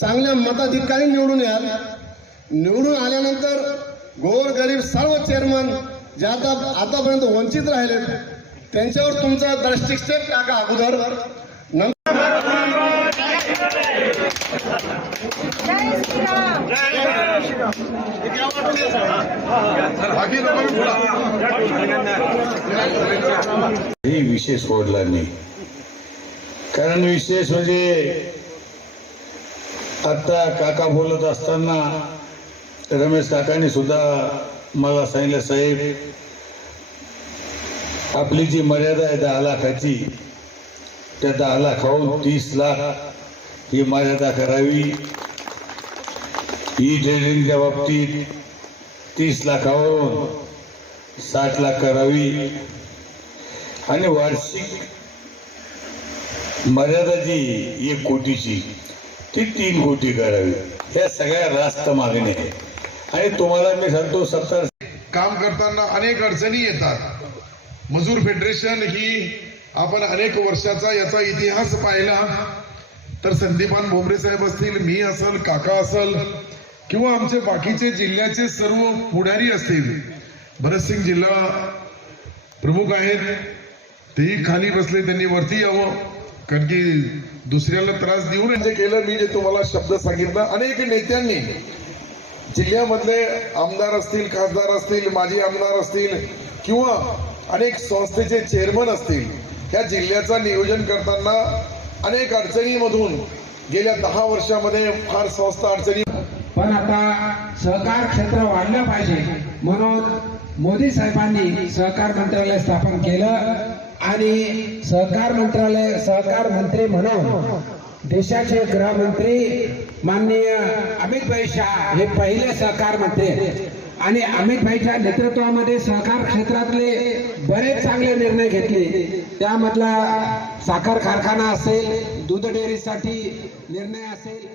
चांगल्या मताधिकारी निवडून याल. निवडून आल्यानंतर गोर गरीब सर्व चेअरमन जे आता आतापर्यंत वंचित राहिले त्यांच्यावर तुमचा दृष्टिक्षेप टाका अगोदर. नंतर ही विशेष ओढला नाही कारण विशेष म्हणजे आता काका बोलत असताना रमेश काकांनी सुद्धा मला सांगितलं साहेब आपली जी मर्यादा आहे दहा लाखाची त्या दहा लाखाहून तीस लाख ही मर्यादा करावी. ई ट्रेडिंगच्या बाबतीत तीस लाखावरून साठ लाख करावी. आणि वार्षिक मर्यादा जी एक कोटीची ती तीन कोटी करावी. या सगळ्या रास्त मागणी आहे. आणि तुम्हाला मी सांगतो सत्तर काम करताना अनेक अडचणी येतात. मजूर फेडरेशन ही आपण अनेक वर्षाचा याचा इतिहास पाहिला. तर संदीपान भोमरे साहेब असतील मी असल काका असल किंवा आमचे बाकीचे जिल्ह्याचे सर्व पुढारी असतील. भरतसिंग जिल्हा प्रमुख आहेत. तेही खाली बसले त्यांनी वरती यावं. कारण की दुसऱ्याला त्रास देऊन जे केलं मी जे तुम्हाला शब्द सांगितला अनेक नेत्यांनी जिल्ह्यामधले आमदार असतील खासदार असतील माजी आमदार असतील किंवा अनेक संस्थेचे चेअरमन असतील ह्या जिल्ह्याचं नियोजन करताना अनेक अडचणीमधून गेल्या दहा वर्षामध्ये फार संस्था अडचणी पण आता सहकार क्षेत्र वाढलं पाहिजे. म्हणून मोदी साहेबांनी सहकार मंत्रालय स्थापन केलं. आणि सहकार मंत्रालय सहकार मंत्री म्हणून देशाचे गृहमंत्री माननीय अमित भाई शहा हे पहिले सहकार मंत्री आणि अमित भाईच्या नेतृत्वामध्ये सहकार क्षेत्रातले बरेच चांगले निर्णय घेतले. त्यामधला साखर कारखाना असेल दूध डेअरीसाठी निर्णय असेल